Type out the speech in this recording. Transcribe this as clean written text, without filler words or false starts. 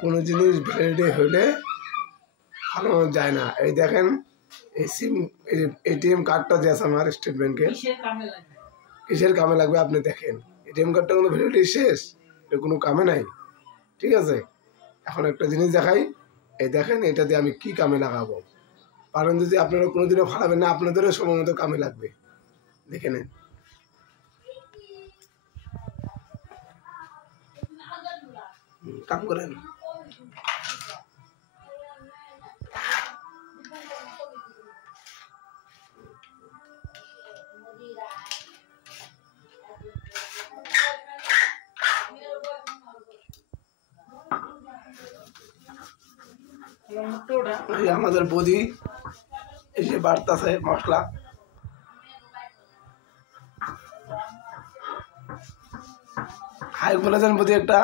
কোনো জিনিস ভ্যালিডিটি হলে ফালানো যায় না। এই দেখেন এই সিম এটিএম কার্ডটা যে আছে আমার স্টেট ব্যাংকের, কিসের কামে লাগবে আপনি দেখেন। এটিএম কার্ডটা কোনো ভ্যালিডিটি শেষ, এটা কোনো কামে নাই। ঠিক আছে, এখন একটা জিনিস দেখাই, এই দেখেন এটা দিয়ে আমি কি কামে লাগাবো। কারণ যদি আপনারা কোনোদিনও ফালাবেন না, আপনাদেরও সময় মতো কামে লাগবে। দেখে নেন। কাম করেন। আমাদের বৌদি এসে বাড়তেছে মশলা। হাই বলেছেন বৌদি একটা।